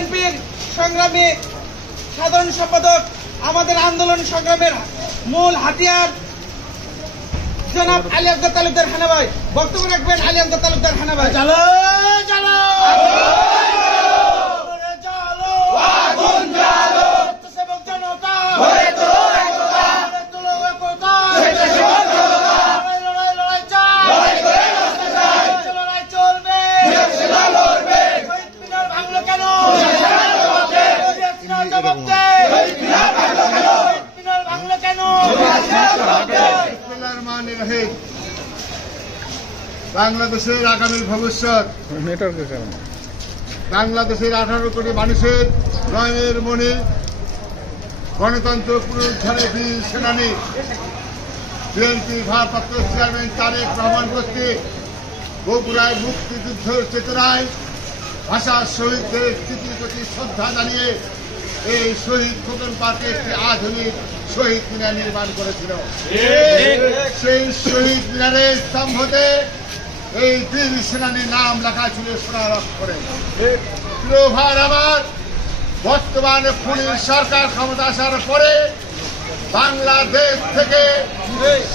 বিএনপির সংগ্রামী সাধারণ সম্পাদক, আমাদের আন্দোলন সংগ্রামের মূল হাতিয়ার জনাব আলী আকবর তালুকদার খান ভাই বক্তব্য রাখবেন। আলী আকবর তালুকদার খান ভাই। বাংলাদেশের আগামী ভবিষ্যৎ, বাংলাদেশের 18 কোটি মানুষের নয়নের মনে গণতন্ত্র পুনরুদ্ধারে বীর সেনানী বিএনপি ভারপ্রাপ্ত চেয়ারম্যান তারেক রহমান কর্তৃক বগুড়ায় মুক্তিযুদ্ধের চেতনায় ভাষা শহীদদের স্মৃতির প্রতি শ্রদ্ধা জানিয়ে এই শহীদ খোকন পার্কে একটি আধুনিক শহীদ মিনার নির্মাণ করেছিল। সেই শহীদ মিনারের স্তম্ভতে এই বীর সেনানীর নাম লেখা ছিল সোনার অক্ষরে। প্রিয় ভাই আমার, বর্তমানে খুনির সরকার ক্ষমতা আসার পরে বাংলাদেশ থেকে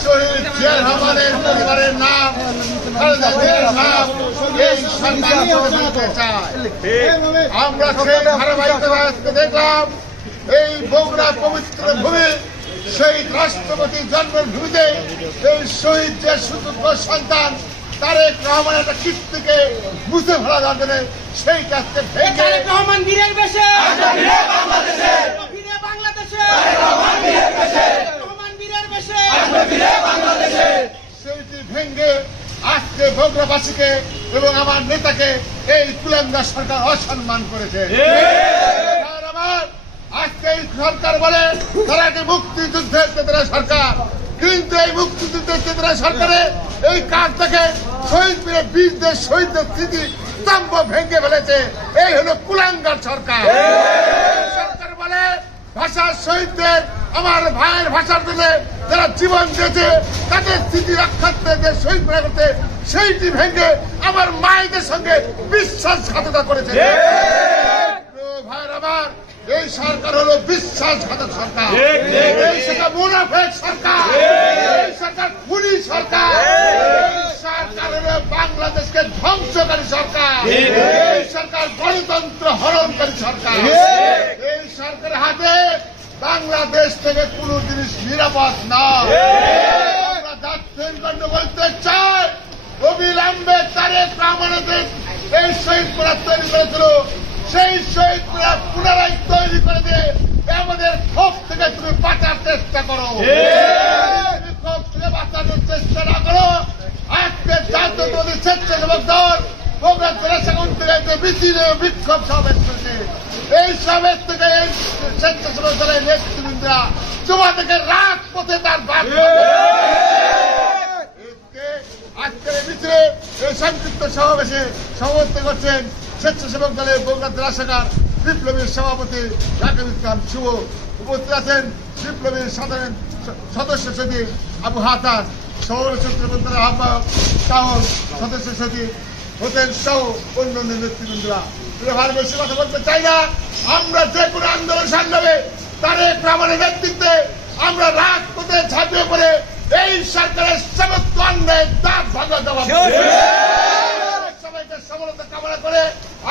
শহীদ জিয়া রহমানের পরিবারের নাম, খালেদা জিয়ার নাম এই সরকার বলতে চায়। আমরা সেই ধারাবাহিকতা দেখলাম এই বগুড়া পবিত্র ভূমি শহীদ রাষ্ট্রপতি জন্মভূমিতে এই শহীদ যে সুযোগ্য সন্তান তারেক রহমানের একটা কীর্তিকে মুছে ফেলা যাবে সেই কাজকে সেইটি ভেঙ্গে আজকে বগুড়াবাসীকে এবং আমার নেতাকে এই কুলাঙ্গা সরকার অসম্মান করেছে। আজকে এই সরকার বলে তারা একটি মুক্তিযুদ্ধের চেতনা সরকার, কিন্তু এই মুক্তিযুদ্ধের চেতনা সরকারে এই কাজ থেকে শহীদ বীরদের শহীদদের স্মৃতি স্তম্ভ ভেঙে ফেলেছে। এই হলো কুলাঙ্গার সরকার। সরকার বলে ভাষার শহীদদের, আমার ভাইয়ের ভাষার জন্য যারা জীবন দিয়েছে তাদের স্মৃতি রক্ষার্থে যে শহীদ করতে সেইটি ভেঙে আমার মায়েদের সঙ্গে বিশ্বাসঘাতকতা করেছে। ভাইয়ের আমার, এই সরকার হলো বিশ্বাসঘাতক সরকার, এই সরকার মুনাফেক সরকার, এই সরকার খুনি সরকার, এই সরকার হলো বাংলাদেশকে ধ্বংসকারী সরকার, এই সরকার গণতন্ত্র হরণকারী সরকার। এই সরকারের হাতে বাংলাদেশ থেকে কোন জিনিস নিরাপদ না। আমরা দায়িত্ব বলতে চাই, অবিলম্বে তারেক রহমানের এই শহীদ মিনার তৈরি করেছিল, সেই শহীদ মিনার পুনরায় তৈরি করে দিয়ে আমাদের ক্ষোভ থেকে তুমি বাঁচার চেষ্টা করো। তুমি ক্ষোভ থেকে বাঁচানোর চেষ্টা না করো, আজকে জাতীয়তাবাদী স্বেচ্ছাসেবক দল বগুড়া জেলা শাখা থেকে মিছিল বিক্ষোভ সমাবেশ করেছে। এই সমাবেশ থেকে এই স্বেচ্ছাসেবক দলের নেতৃবৃন্দরা জমা থেকে রাজপথে তার বাদ আজকের মিছিলে এই সংক্ষিপ্ত সমাবেশে সভাপতিত্ব করছেন স্বেচ্ছাসেবক দলের বগুড়া জেলা শাখার বিপ্লবী সভাপতি রাকিব ইসলাম শুভ। উপস্থিত আছেন বিপ্লবীর সাধারণ সদস্য সচিব আবু হাসান, শহর সূত্রবন্ধের আহ্বায়ক শাহর সদস্য সচিব হোসেন সহ অন্যান্য নেতৃবৃন্দরা। বেশি কথা বলতে চাই না, আমরা যে কোনো আন্দোলন সংগ্রামে তারেক রহমানের নেতৃত্বে আমরা রাজপথে ঝাঁপিয়ে পড়ে এই সরকারের সমস্ত অন্যায় দাঁত ভাঙা দেওয়া। সবাইকে সফলতা কামনা করে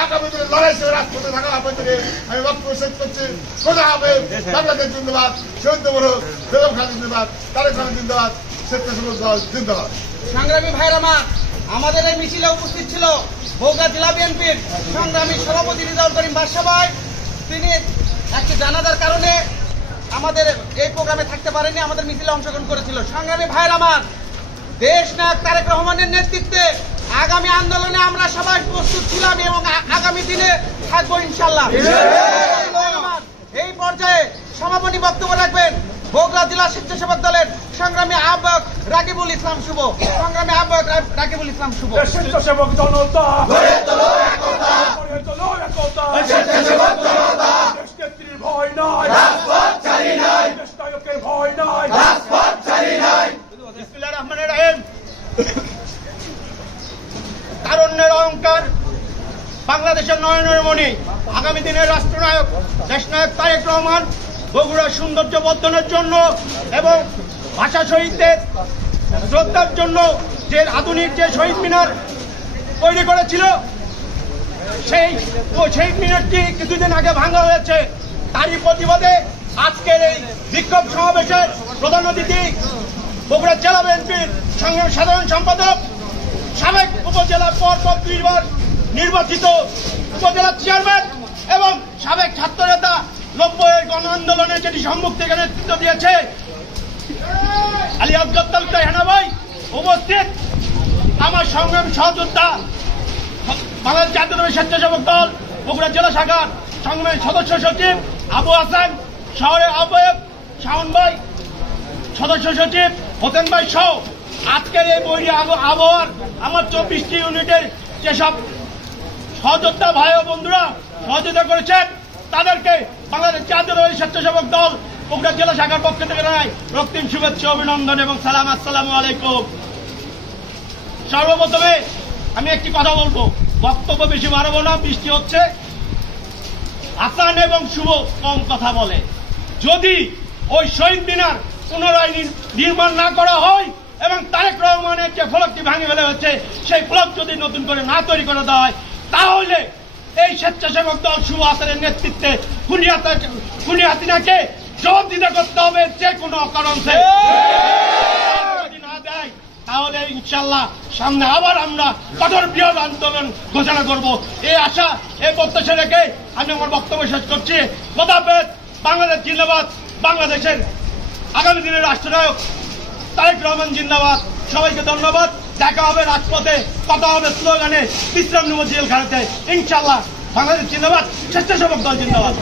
আগামী দিনে লড়াই সে রাজপথে থাকা আপনাদের আমি বক্তব্য শেষ করছি। খোদা হবে, বাংলাদেশ জিন্দাবাদ, শহীদ বড় বেগম খান জিন্দাবাদ, তারেক রহমান জিন্দাবাদ, স্বেচ্ছাসেবক দল জিন্দাবাদ। সংগ্রামী ভাইরা আমার, আমাদের এই মিছিলে উপস্থিত ছিল বগুড়া জেলা বিএনপির সংগ্রামী সভাপতি রিজাউল করিম বাদশা ভাই। তিনি একটি জানাজার কারণে আমাদের এই প্রোগ্রামে থাকতে পারেনি, আমাদের মিছিলে অংশগ্রহণ করেছিল। সংগ্রামী ভাইয়ের আমার, দেশ নায়ক তারেক রহমানের নেতৃত্বে আগামী আন্দোলনে আমরা সবাই প্রস্তুত ছিলাম এবং আগামী দিনে থাকবো ইনশাল্লাহ। এই পর্যায়ে সমাপনী বক্তব্য রাখবেন বগুড়া জেলা স্বেচ্ছাসেবক দলের সংগ্রামী আহ্বায়ক রাকিবুল ইসলাম শুভ। সংগ্রামী আহ্বায়ক রাকিবুল ইসলাম শুভ। স্বেচ্ছাসেবক জনতা দেশনেত্রীর ভয় নাই, দেশনায়কের ভয় নাই। বিসমিল্লাহির রহমানির রহিম। তারুণ্যের অহংকার, বাংলাদেশের নয়নের মণি, আগামী দিনের রাষ্ট্রনায়ক দেশনায়ক তারেক রহমান বগুড়ার সৌন্দর্য বর্ধনের জন্য এবং ভাষা শহীদদের শ্রদ্ধার জন্য যে আধুনিক যে শহীদ মিনার তৈরি করেছিল, সেই শহীদ মিনারটি কিছুদিন আগে ভাঙা হয়েছে। তারই প্রতিবাদে আজকের এই বিক্ষোভ সমাবেশের প্রধান অতিথি বগুড়া জেলা বিএনপির সংগ্রামী সাধারণ সম্পাদক, সাবেক উপজেলার পর ২০ বার নির্বাচিত উপজেলার চেয়ারম্যান এবং সাবেক ছাত্র নেতা ৯০-এর গণ আন্দোলনে যেটি সম্মুখ থেকে নেতৃত্ব দিয়েছে আলী আফজাল তালুকদার হেনা ভাই উপস্থিত, আমার সংগ্রামী সহযোদ্ধা বাংলাদেশ জাতীয়তাবাদী স্বেচ্ছাসেবক দল বগুড়া জেলা শাখার সংগ্রামী সদস্য সচিব আবু হাসান, শহরের আহ্বায়ক শাওন ভাই, সদস্য সচিব হোসেন ভাই সহ আজকের এই বৈরী আবহাওয়ার আমার ২৪টি ইউনিটের যেসব সহযোদ্ধা ভাই ও বন্ধুরা সহযোগিতা করেছেন তাদেরকে বাংলাদেশ জাতীয়তাবাদী স্বেচ্ছাসেবক দল বগুড়া জেলা শাখার পক্ষ থেকে জানাই রক্তিম শুভেচ্ছা, অভিনন্দন এবং সালাম। আসসালামু আলাইকুম। সর্বপ্রথমে আমি একটি কথা বলবো, বক্তব্য বেশি বাড়াবো না, বৃষ্টি হচ্ছে। হাসান এবং শুভ কম কথা বলে। যদি ওই শহীদ মিনার পুনরায় নির্মাণ না করা হয় এবং তারেক রহমানের যে ফলকটি ভাঙে ফেলে হচ্ছে সেই ফলক যদি নতুন করে না তৈরি করে দেওয়া হয়, তাহলে এই স্বেচ্ছাসেবক দল শুভ হাসানের নেতৃত্বে খুনি হাসিনাকে জবাবদিহি করতে হবে যে কোনো অকারণে। যদি না দেয় তাহলে ইনশাল্লাহ সামনে আবার আমরা কঠোর বৃহৎ আন্দোলন ঘোষণা করব। এই আশা, এই প্রত্যাশা রেখে আমি আমার বক্তব্য শেষ করছি। খোদাফেজ। বাংলাদেশ জিন্দাবাদ। বাংলাদেশের আগামী দিনের রাষ্ট্রনায়ক তারেক রহমান জিন্দাবাদ। সবাইকে ধন্যবাদ। দেখা হবে রাজপথে, কথা হবে স্লোগানে, বিশ্রাম নেব জেলখানাতে। ইনশাল্লাহ বাংলাদেশ জিন্দাবাদ, স্বেচ্ছাসেবক দল জিন্দাবাদ।